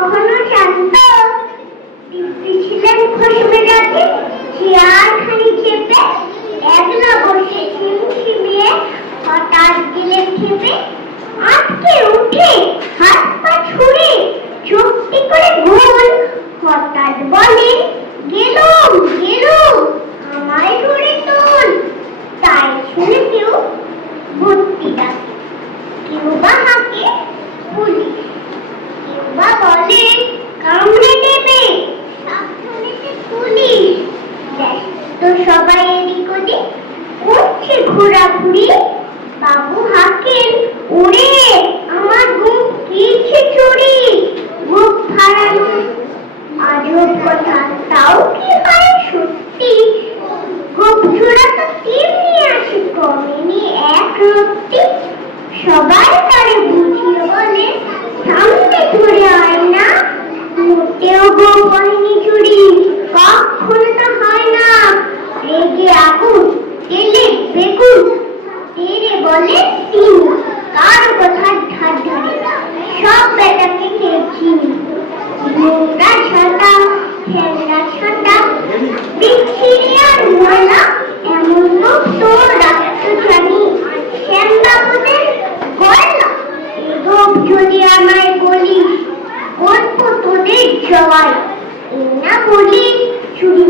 কখনো শান্ত। দিব্যি ছিলেন খুশ মেজাজে চেয়ারখানি চেপে একলা ব্যস্ত সবাই এদিক ওদিক করছে ঘোরাঘুরি। বাবু হাঁকেন, ওরে, আমার ঘুম কিছে চুরি। ঘুম ফাড়ানো আজব কথা, তাও কি হয় সত্যি গোপ ছোড়া তো তেমনি আসে কমেনি এক রত্তি সবাই তারে বুঝিয়ে বলে সামনে ধরে হয় না মোটেও গো বাহিনী চুরি কখনো তা হয় না রেগে আগুন তেলে বেগুন তেরে বলে তিন কার কথা ধার ধরে সব বেটাকে বিচ্ছিরি আর ময়লা, এমন লোক তো রাখতে জানি শ্যামবাবুদের গয়না? এগোপ যদি আমায় বলিস অল্প তোদের জবাই। না বলি, চুরি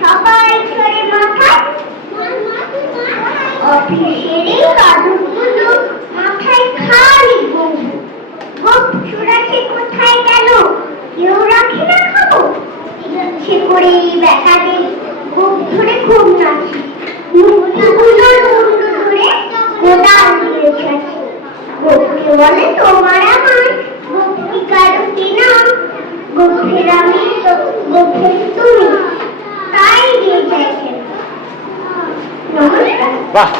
সবাই চড়ে মাথায়। কাজগুলো মাথায় খালি গোপ চূড়াছে কোথায় গেল? কেউ রাখে না খাব? ইচ্ছে করে বেটাদের গোপ ধরে খুব নাচি। বলে, তোমার আমার গোপ কি কারও কিনা গোপের আমি গোপের তুমি বাহ